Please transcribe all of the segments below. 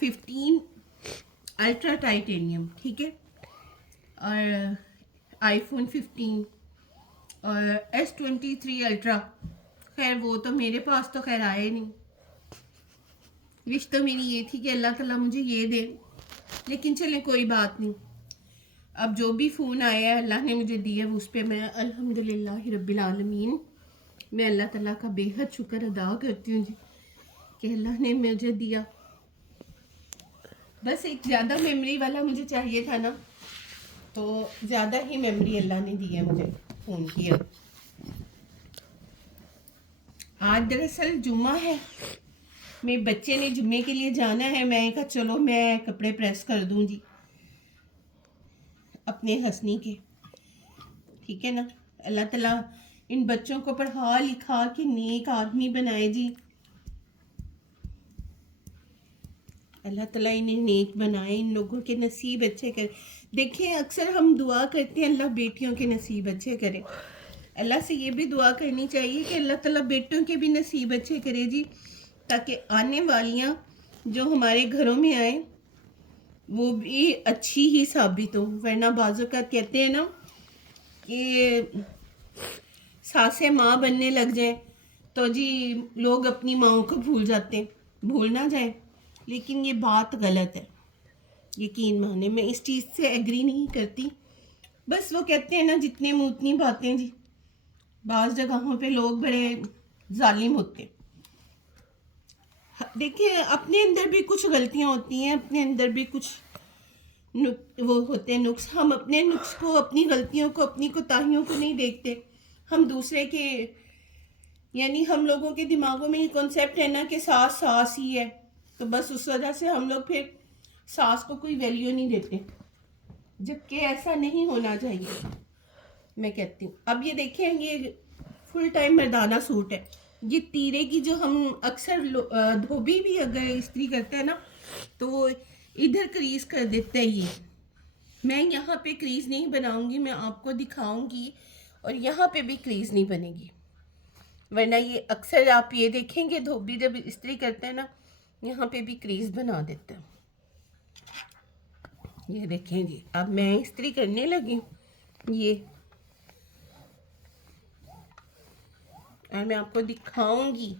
15 ultra titanium, ٹھیک ہے، اور آئی فون 15 اور S23 الٹرا. خیر وہ تو میرے پاس تو خیر آئے نہیں. وش تو میری یہ تھی کہ اللہ تعالیٰ مجھے یہ دے، لیکن چلیں کوئی بات نہیں. اب جو بھی فون آیا ہے اللہ نے مجھے دیا اس پہ میں الحمدللہ رب العالمین، میں اللہ تعالیٰ کا بے حد شکر ادا کرتی ہوں جی کہ اللہ نے مجھے دیا. بس ایک زیادہ میموری والا مجھے چاہیے تھا نا، تو زیادہ ہی میموری اللہ نے دی ہے مجھے فون کی. آج دراصل جمعہ ہے، میرے بچے نے جمعے کے لیے جانا ہے. میں کہا چلو میں کپڑے پریس کر دوں جی اپنے حسنی کے، ٹھیک ہے نا. اللہ تعالیٰ ان بچوں کو پڑھا لکھا کے نیک آدمی بنائے جی. اللہ تعالیٰ انہیں نیک بنائے، ان لوگوں کے نصیب اچھے کرے. دیکھیں اکثر ہم دعا کرتے ہیں اللہ بیٹیوں کے نصیب اچھے کرے. اللہ سے یہ بھی دعا کرنی چاہیے کہ اللہ تعالیٰ بیٹوں کے بھی نصیب اچھے کرے جی، تاکہ آنے والیاں جو ہمارے گھروں میں آئیں وہ بھی اچھی ہی ثابت ہو. ورنہ بعض اوقات کہتے ہیں نا کہ ساسیں ماں بننے لگ جائیں تو جی لوگ اپنی ماؤں کو بھول جاتے ہیں. بھول نہ جائیں، لیکن یہ بات غلط ہے یقین مانے. میں اس چیز سے ایگری نہیں کرتی. بس وہ کہتے ہیں نا جتنے منہ اتنی باتیں جی. بعض جگہوں پہ لوگ بڑے ظالم ہوتے ہیں. دیکھیں اپنے اندر بھی کچھ غلطیاں ہوتی ہیں، اپنے اندر بھی کچھ وہ ہوتے ہیں نقص. ہم اپنے نقص کو، اپنی غلطیوں کو، اپنی کوتاہیوں کو نہیں دیکھتے. ہم دوسرے کے، یعنی ہم لوگوں کے دماغوں میں یہ کنسیپٹ ہے نا کہ ساس ساس ہی ہے، تو بس اس وجہ سے ہم لوگ پھر ساس کو کوئی ویلیو نہیں دیتے، جبکہ ایسا نہیں ہونا چاہیے میں کہتی ہوں. اب یہ دیکھیں یہ فل ٹائم مردانہ سوٹ ہے. یہ تیرے کی جو ہم اکثر دھوبی بھی اگر استری کرتے ہیں نا تو وہ ادھر کریز کر دیتا ہے. یہ میں یہاں پہ کریز نہیں بناؤں گی، میں آپ کو دکھاؤں گی، اور یہاں پہ بھی کریز نہیں بنے گی. ورنہ یہ اکثر آپ یہ دیکھیں گے دھوبی جب استری کرتے ہیں نا یہاں پہ بھی کریز بنا دیتے ہیں. یہ دیکھیں جی اب میں استری کرنے لگی ہوں یہ، اور میں آپ کو دکھاؤں گی.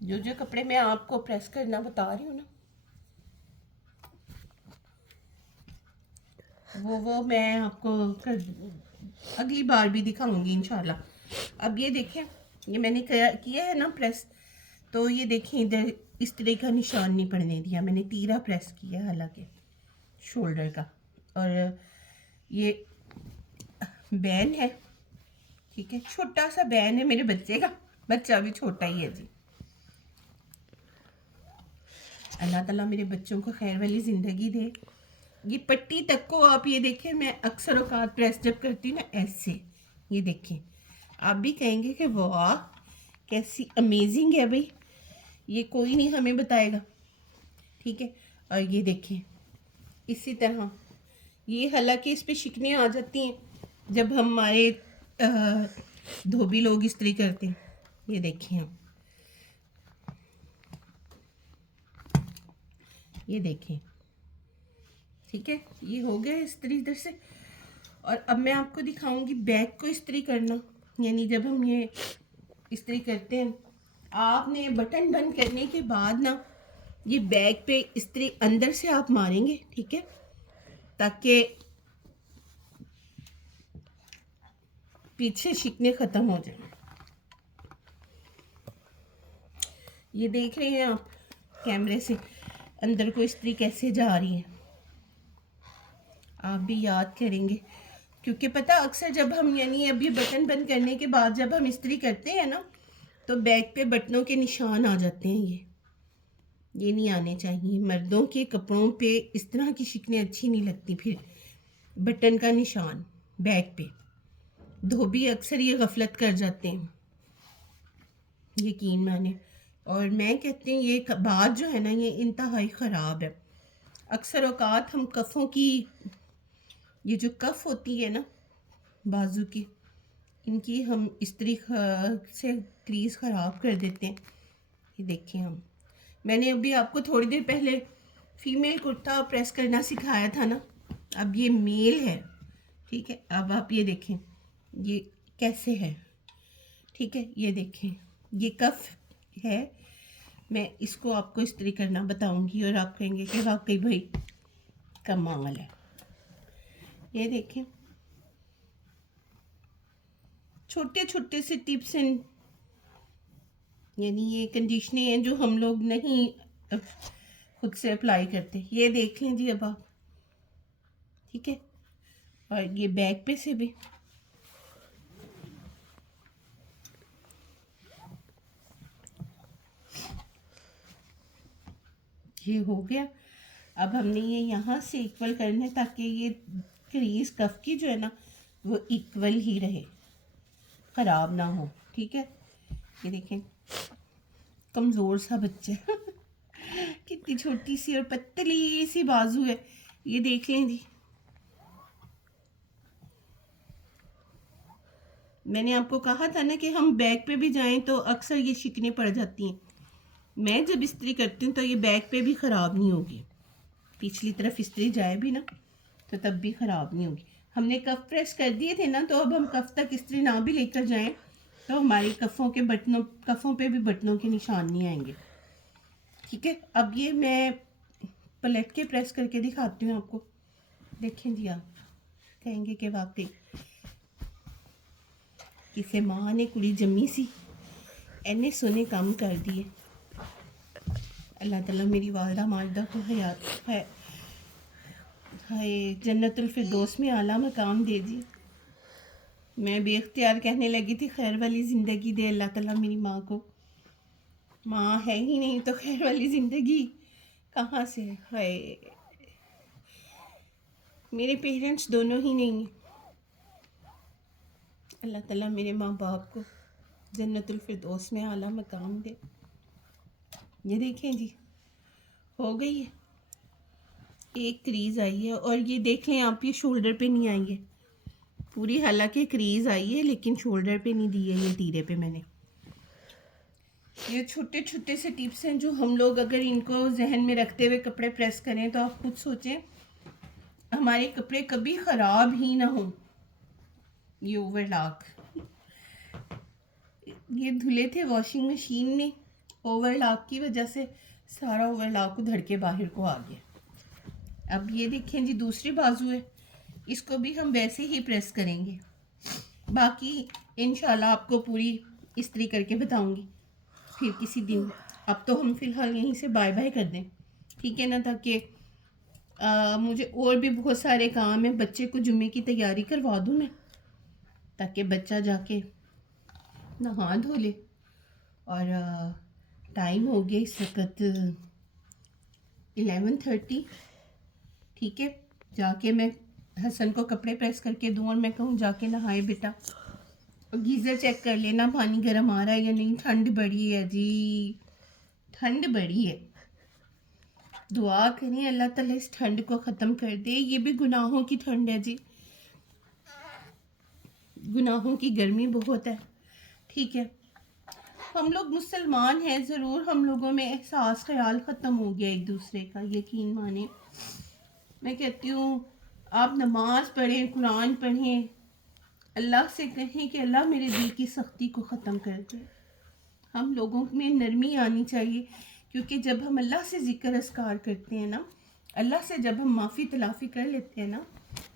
جو جو کپڑے میں آپ کو پریس کرنا بتا رہی ہوں نا وہ میں آپ کو اگلی بار بھی دکھاؤں گی انشاءاللہ. اب یہ دیکھیں یہ میں نے کیا ہے نا پریس، تو یہ دیکھیں ادھر اس طرح کا نشان نہیں پڑنے دیا. میں نے تیرا پریس کیا حالانکہ شولڈر کا. اور یہ بین ہے، ٹھیک ہے، چھوٹا سا بین ہے میرے بچے کا. بچہ بھی چھوٹا ہی ہے جی. اللہ تعالیٰ میرے بچوں کو خیر والی زندگی دے. یہ پٹی تک کو آپ یہ دیکھیں، میں اکثر اوقات پریس جب کرتی ہوں نا ایسے، یہ دیکھیں آپ بھی کہیں گے کہ واہ کیسی امیزنگ ہے بھائی، یہ کوئی نہیں ہمیں بتائے گا، ٹھیک ہے. اور یہ دیکھیں اسی طرح یہ حالانکہ اس پہ شکنیں آ جاتی ہیں جب ہمارے دھوبی لوگ استری کرتے ہیں. یہ دیکھیں ہم، یہ دیکھیں، ٹھیک ہے، یہ ہو گیا استری ادھر سے. اور اب میں آپ کو دکھاؤں گی بیک کو استری کرنا. یعنی جب ہم یہ استری کرتے ہیں آپ نے بٹن بند کرنے کے بعد نا یہ بیک پہ استری اندر سے آپ ماریں گے، ٹھیک ہے، تاکہ پیچھے شکنے ختم ہو جائیں. یہ دیکھ رہے ہیں آپ کیمرے سے اندر کو استری کیسے جا رہی ہے. آپ بھی یاد کریں گے کیونکہ پتہ اکثر جب ہم یعنی اب یہ بٹن بند کرنے کے بعد جب ہم استری کرتے ہیں نا تو بیک پہ بٹنوں کے نشان آ جاتے ہیں. یہ نہیں آنے چاہیے. مردوں کے کپڑوں پہ اس طرح کی شکنیں اچھی نہیں لگتی. پھر بٹن کا نشان بیک پہ دھوبی اکثر یہ غفلت کر جاتے ہیں یقین مانے. اور میں کہتی ہوں یہ بات جو ہے نا یہ انتہائی خراب ہے. اکثر اوقات ہم کفوں کی، یہ جو کف ہوتی ہے نا بازو کی، ان کی ہم استری سے کریز خراب کر دیتے ہیں. یہ دیکھیں میں نے ابھی آپ کو تھوڑی دیر پہلے فیمیل کرتا پریس کرنا سکھایا تھا نا, اب یہ میل ہے. ٹھیک ہے, اب آپ یہ دیکھیں یہ کیسے ہے. ٹھیک ہے, یہ دیکھیں یہ کف ہے. میں اس کو آپ کو استری کرنا بتاؤں گی اور آپ کہیں گے کہ واقعی بھائی کمال ہے. یہ دیکھیں چھوٹے چھوٹے سے ٹپس ہیں, یعنی یہ کنڈیشنیں ہیں جو ہم لوگ نہیں خود سے اپلائی کرتے. یہ دیکھ لیں جی اب آپ. ٹھیک ہے, اور یہ بیک پہ سے بھی یہ ہو گیا. اب ہم نے یہ یہاں سے ایکول کرنا ہے تاکہ یہ کریز کف کی جو ہے نا وہ ایکول ہی رہے, خراب نہ ہو. ٹھیک ہے, یہ دیکھیں کمزور سا بچہ کتنی چھوٹی سی اور پتلی سی بازو ہے. یہ دیکھ لیں جی, میں نے آپ کو کہا تھا نا کہ ہم بیک پہ بھی جائیں تو اکثر یہ شکنیں پڑ جاتی ہیں. میں جب استری کرتی ہوں تو یہ بیک پہ بھی خراب نہیں ہوگی, پچھلی طرف استری جائے بھی نا تو تب بھی خراب نہیں ہوگی. ہم نے کف پریس کر دیے تھے نا, تو اب ہم کف تک استری نہ بھی لے کر جائیں تو ہماری کفوں پہ بھی بٹنوں کے نشان نہیں آئیں گے. ٹھیک ہے, اب یہ میں پلٹ کے پریس کر کے دکھاتی ہوں آپ کو. دیکھیں جی, آپ کہیں گے کہ واقعی کسے ماں نے کڑی جمی سی اینے سونے کام کر دیے. اللہ تعالیٰ میری والدہ ماجدہ کو حیات ہے جنت الفردوس میں اعلیٰ مقام دے دی. میں بے اختیار کہنے لگی تھی خیر والی زندگی دے اللہ تعالیٰ میری ماں کو. ماں ہے ہی نہیں تو خیر والی زندگی کہاں سے ہے. میرے پیرنٹس دونوں ہی نہیں ہیں. اللہ تعالیٰ میرے ماں باپ کو جنت الفردوس میں اعلیٰ مقام دے. یہ دیکھیں جی ہو گئی ہے, ایک کریز آئی ہے. اور یہ دیکھ لیں آپ, یہ شولڈر پہ نہیں آئی ہے پوری, حالانکہ کریز آئی ہے لیکن شولڈر پہ نہیں دی ہے, یہ تیرے پہ میں نے. یہ چھوٹے چھوٹے سے ٹپس ہیں جو ہم لوگ اگر ان کو ذہن میں رکھتے ہوئے کپڑے پریس کریں تو آپ خود سوچیں ہمارے کپڑے کبھی خراب ہی نہ ہوں. یہ اوور لاک یہ دھلے تھے واشنگ مشین میں, اوور لاک کی وجہ سے سارا اوور لاک ادھر کے باہر کو آ گیا. اب یہ دیکھیں جی دوسری بازو ہے, اس کو بھی ہم ویسے ہی پریس کریں گے. باقی انشاءاللہ آپ کو پوری استری کر کے بتاؤں گی پھر کسی دن. اب تو ہم فی الحال یہیں سے بائے بائے کر دیں, ٹھیک ہے نا, تاکہ مجھے اور بھی بہت سارے کام ہیں. بچے کو جمعے کی تیاری کروا دوں میں تاکہ بچہ جا کے نہا دھو لے. اور ٹائم ہو گیا اس وقت 11:30. ٹھیک ہے, جا کے میں حسن کو کپڑے پریس کر کے دوں اور میں کہوں جا کے نہائے بیٹا. اور گیزر چیک کر لینا پانی گرم آ رہا ہے یا نہیں. ٹھنڈ بڑی ہے جی, ٹھنڈ بڑی ہے. دعا کریں اللہ تعالیٰ اس ٹھنڈ کو ختم کر دے. یہ بھی گناہوں کی ٹھنڈ ہے جی, گناہوں کی گرمی بہت ہے. ٹھیک ہے, ہم لوگ مسلمان ہیں, ضرور ہم لوگوں میں احساس خیال ختم ہو گیا ایک دوسرے کا, یقین مانیں. میں کہتی ہوں آپ نماز پڑھیں, قرآن پڑھیں, اللہ سے کہیں کہ اللہ میرے دل کی سختی کو ختم کر دے. ہم لوگوں میں نرمی آنی چاہیے, کیونکہ جب ہم اللہ سے ذکر اذکار کرتے ہیں نا, اللہ سے جب ہم معافی تلافی کر لیتے ہیں نا,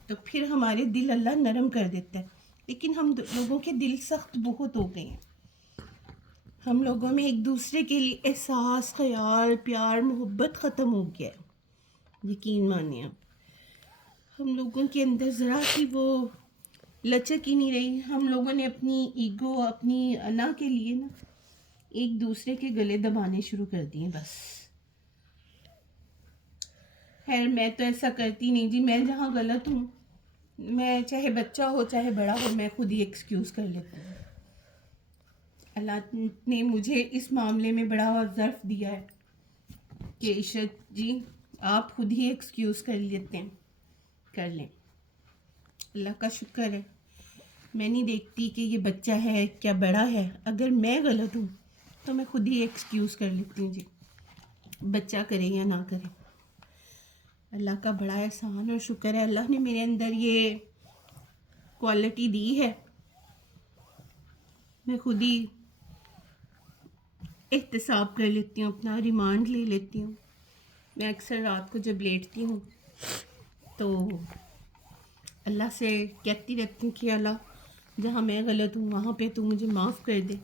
تو پھر ہمارے دل اللہ نرم کر دیتا ہے. لیکن ہم لوگوں کے دل سخت بہت ہو گئے ہیں. ہم لوگوں میں ایک دوسرے کے لیے احساس, خیال, پیار, محبت ختم ہو گیا ہے. یقین مانیں آپ, ہم لوگوں کے اندر ذرا سی وہ لچک ہی نہیں رہی. ہم لوگوں نے اپنی ایگو, اپنی انا کے لیے نا ایک دوسرے کے گلے دبانے شروع کر دیے بس. خیر میں تو ایسا کرتی نہیں جی, میں جہاں غلط ہوں, میں چاہے بچہ ہو چاہے بڑا ہو, میں خود ہی ایکسکیوز کر لیتی ہوں. اللہ نے مجھے اس معاملے میں بڑا ظرف دیا ہے کہ عشرت جی آپ خود ہی ایکسکیوز کر لیتے ہیں, کر لیں. اللہ کا شکر ہے میں نہیں دیکھتی کہ یہ بچہ ہے کیا بڑا ہے. اگر میں غلط ہوں تو میں خود ہی ایکسکیوز کر لیتی ہوں جی، بچہ کرے یا نہ کرے. اللہ کا بڑا احسان اور شکر ہے، اللہ نے میرے اندر یہ کوالٹی دی ہے. میں خود ہی احتساب کر لیتی ہوں، اپنا ریمانڈ لے لیتی ہوں. میں اکثر رات کو جب لیٹتی ہوں تو اللہ سے کہتی رہتی ہوں کہ اللہ جہاں میں غلط ہوں وہاں پہ تو مجھے معاف کر دے.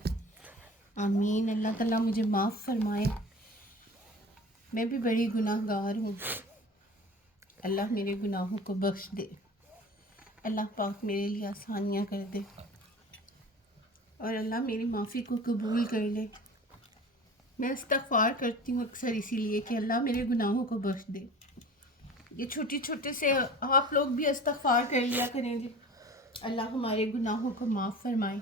آمین. اللہ تعالیٰ مجھے معاف فرمائے. میں بھی بڑی گناہ گار ہوں. اللہ میرے گناہوں کو بخش دے. اللہ پاک میرے لیے آسانیاں کر دے اور اللہ میری معافی کو قبول کر لے. میں استغفار کرتی ہوں اکثر اسی لیے کہ اللہ میرے گناہوں کو بخش دے. یہ چھوٹی چھوٹے سے آپ لوگ بھی استغفار کر لیا کریں گے. اللہ ہمارے گناہوں کو معاف فرمائے.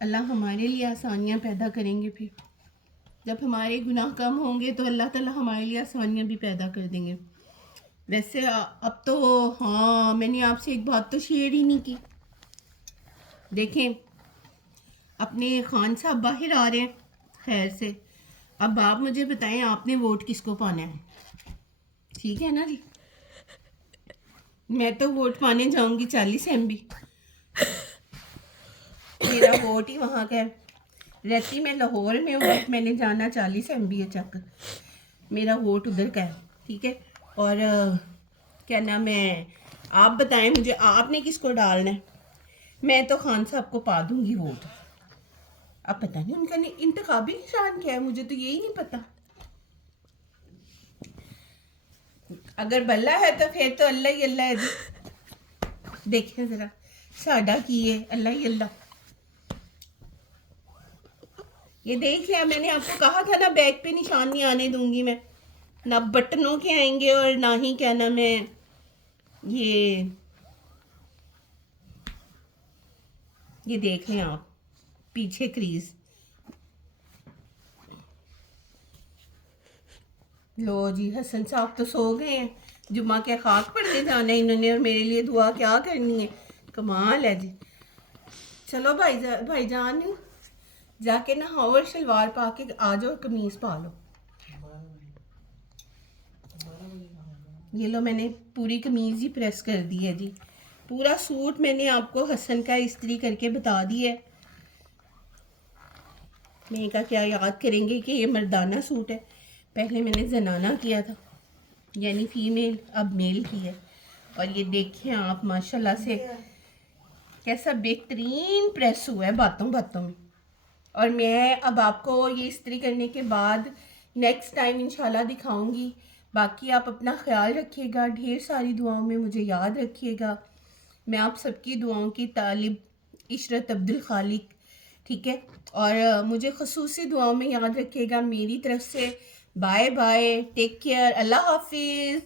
اللہ ہمارے لیے آسانیاں پیدا کریں گے. پھر جب ہمارے گناہ کم ہوں گے تو اللہ تعالیٰ ہمارے لیے آسانیاں بھی پیدا کر دیں گے. ویسے اب تو ہاں میں نے آپ سے ایک بات تو شیئر ہی نہیں کی. دیکھیں اپنے خان صاحب باہر آ رہے ہیں خیر سے. اب آپ مجھے بتائیں آپ نے ووٹ کس کو پانا ہے؟ ٹھیک ہے نا جی. میں تو ووٹ پانے جاؤں گی 40 MB. میرا ووٹ ہی وہاں کا ہے. رہتی میں لاہور میں ہوں، میں نے جانا 40 MB ہے چک. میرا ووٹ ادھر کا ہے. ٹھیک ہے. اور کیا نام ہے، آپ بتائیں مجھے آپ نے کس کو ڈالنا ہے؟ میں تو خان صاحب کو پا دوں گی ووٹ. اب پتہ نہیں ان کا انتخابی نشان کیا ہے، مجھے تو یہی نہیں پتہ. اگر بلہ ہے تو پھر تو اللہ ہی اللہ ہے جی. دیکھیں ذرا ساڈا کی ہے اللہ ہی اللہ. یہ دیکھ لیا، میں نے آپ کو کہا تھا نا بیک پہ نشان نہیں آنے دوں گی میں. نہ بٹنوں کے آئیں گے اور نہ ہی کیا نام ہے یہ دیکھ لیں آپ پیچھے کریز. لو جی حسن صاحب تو سو گئے ہیں. جمعہ کے خاک پڑھنے جانا ہے انہوں نے اور میرے لیے دعا کیا کرنی ہے. کمال ہے جی. چلو بھائی جان جا کے نہاؤ اور شلوار پا کے آ جاؤ، قمیض پا لو. یہ لو میں نے پوری قمیض ہی پریس کر دی ہے جی. پورا سوٹ میں نے آپ کو حسن کا استری کر کے بتا دی ہے. میں نے کہا کیا یاد کریں گے کہ یہ مردانہ سوٹ ہے. پہلے میں نے زنانہ کیا تھا یعنی فیمیل، اب میل کی ہے. اور یہ دیکھیں آپ ماشاءاللہ سے کیسا بہترین پریس ہوا ہے باتوں باتوں میں. اور میں اب آپ کو یہ استری کرنے کے بعد نیکسٹ ٹائم انشاءاللہ دکھاؤں گی. باقی آپ اپنا خیال رکھیے گا، ڈھیر ساری دعاؤں میں مجھے یاد رکھیے گا. میں آپ سب کی دعاؤں کی طالب عشرت عبدالخالق. ٹھیک ہے. اور مجھے خصوصی دعاؤں میں یاد رکھیے گا. میری طرف سے بائے بائے، ٹیک کیئر، اللہ حافظ.